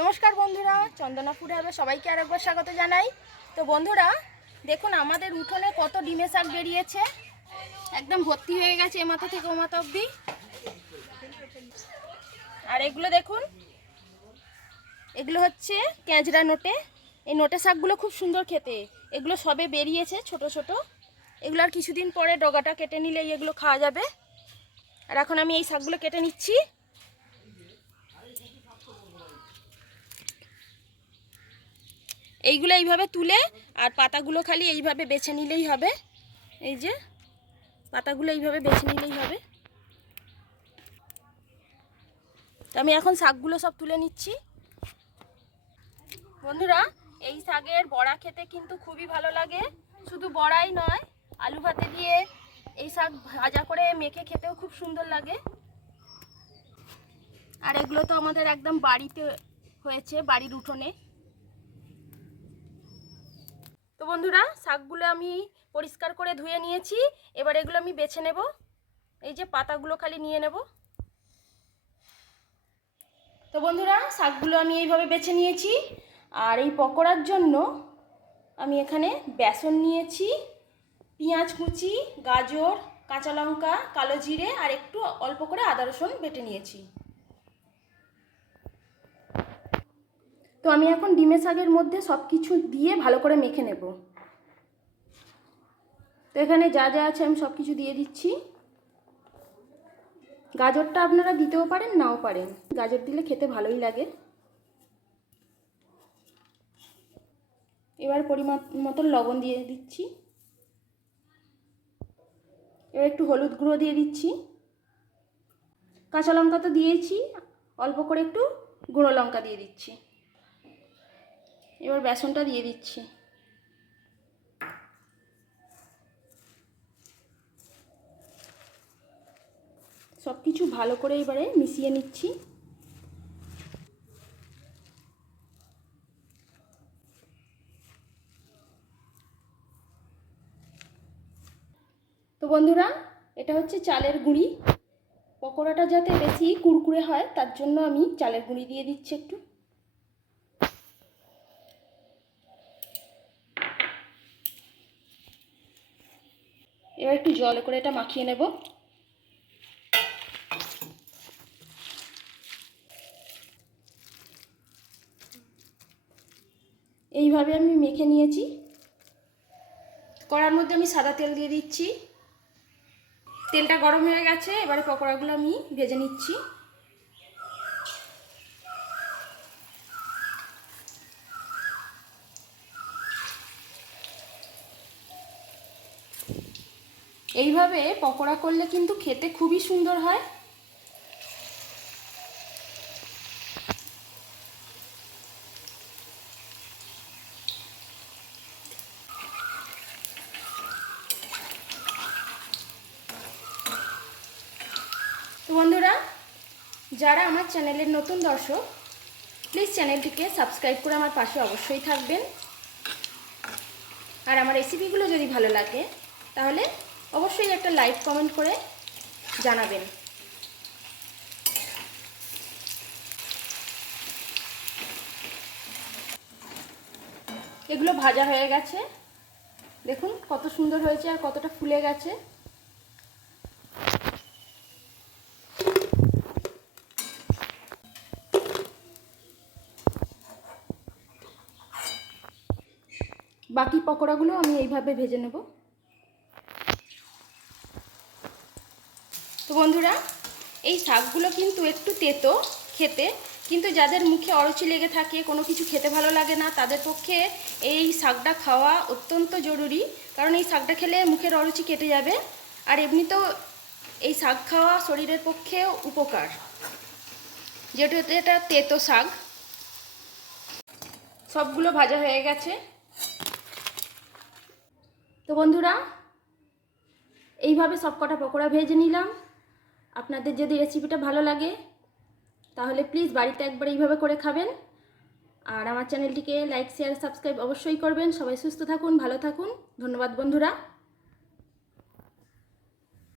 নমস্কার বন্ধুরা, চন্দনা ফুড হাবে সবাইকে আরেকবার স্বাগত জানাই। তো বন্ধুরা দেখুন, আমাদের উঠোনে কত ডিমের শাক বেরিয়েছে, একদম ভর্তি হয়ে গেছে এ মাথা থেকে ও মাথা অবধি। আর এগুলো দেখুন, এগুলো হচ্ছে ক্যাঁচড়া নোটে। এই নোটে শাকগুলো খুব সুন্দর খেতে। এগুলো সবে বেরিয়েছে ছোট ছোট। এগুলো আর কিছুদিন পরে ডগাটা কেটে নিলেই এগুলো খাওয়া যাবে। আর এখন আমি এই শাকগুলো কেটে নিচ্ছি। এইগুলো এইভাবে তুলে আর পাতাগুলো খালি এইভাবে বেছে নিলেই হবে। এই যে পাতাগুলো এইভাবে বেছে নিলেই হবে। তো আমি এখন শাকগুলো সব তুলে নিচ্ছি। বন্ধুরা, এই শাকের বড়া খেতে কিন্তু খুবই ভালো লাগে। শুধু বড়াই নয়, আলু ভাতে দিয়ে এই শাক ভাজা করে মেখে খেতেও খুব সুন্দর লাগে। আর এগুলো তো আমাদের একদম বাড়িতে হয়েছে, বাড়ির উঠোনে। তো বন্ধুরা, শাকগুলো আমি পরিষ্কার করে ধুয়ে নিয়েছি। এবার এগুলো আমি বেছে নেব। এই যে পাতাগুলো খালি নিয়ে নেব। তো বন্ধুরা, শাকগুলো আমি এইভাবে বেছে নিয়েছি। আর এই পকোড়ার জন্য আমি এখানে বেসন নিয়েছি, পেঁয়াজ কুচি, গাজর, কাঁচা লঙ্কা, কালো জিরে আর একটু অল্প করে আদা রসুন বেটে নিয়েছি। তো আমি এখন ডিমের শাকের মধ্যে সব কিছু দিয়ে ভালো করে মেখে নেব। তো এখানে যা যা আছে আমি সব কিছু দিয়ে দিচ্ছি। গাজরটা আপনারা দিতেও পারেন, নাও পারেন। গাজর দিলে খেতে ভালোই লাগে। এবার পরিমাণ মতন লবণ দিয়ে দিচ্ছি। এবার একটু হলুদ গুঁড়ো দিয়ে দিচ্ছি। কাঁচা লঙ্কা তো দিয়েছি, অল্প করে একটু গুঁড়ো লঙ্কা দিয়ে দিচ্ছি। এবার বেসনটা দিয়ে দিচ্ছি। সব কিছু ভালো করে এবারে মিশিয়ে নিচ্ছি। তো বন্ধুরা, এটা হচ্ছে চালের গুঁড়ি। পকোড়াটা যাতে বেশি কুরকুরে হয় তার জন্য আমি চালের গুঁড়ি দিয়ে দিচ্ছি একটু। এবার একটু জল করে এটা মাখিয়ে নেব। এইভাবে আমি মেখে নিয়েছি। কড়ার মধ্যে আমি সাদা তেল দিয়ে দিচ্ছি। তেলটা গরম হয়ে গেছে, এবারে পকোড়াগুলো আমি ভেজে নিচ্ছি। এইভাবে পকোড়া করলে কিন্তু খেতে খুবই সুন্দর হয়। তো বন্ধুরা, যারা আমার চ্যানেলের নতুন দর্শক, প্লিজ চ্যানেলটিকে সাবস্ক্রাইব করে আমার পাশে অবশ্যই থাকবেন। আর আমার রেসিপিগুলো যদি ভালো লাগে তাহলে অবশ্যই একটা লাইক কমেন্ট করে জানাবেন। এগুলো ভাজা হয়ে গেছে, দেখুন কত সুন্দর হয়েছে আর কতটা ফুলে গেছে। বাকি পকোড়াগুলো আমি এইভাবে ভেজে নেব। তো বন্ধুরা, এই শাকগুলো কিন্তু একটু তেতো খেতে, কিন্তু যাদের মুখে অরুচি লেগে থাকে, কোনো কিছু খেতে ভালো লাগে না, তাদের পক্ষে এই শাকটা খাওয়া অত্যন্ত জরুরি। কারণ এই শাকটা খেলে মুখের অরুচি কেটে যাবে। আর এমনিতেও এই শাক খাওয়া শরীরের পক্ষে উপকার, যেহেতু এটা তেতো শাক। সবগুলো ভাজা হয়ে গেছে। তো বন্ধুরা, এইভাবে সব কটা পকোড়া ভেজে নিলাম। আপনাদের যদি রেসিপিটা ভালো লাগে তাহলে প্লিজ বাড়িতে একবার এইভাবে করে খাবেন। আর আমার চ্যানেলটিকে লাইক, শেয়ার, সাবস্ক্রাইব অবশ্যই করবেন। সবাই সুস্থ থাকুন, ভালো থাকুন। ধন্যবাদ বন্ধুরা।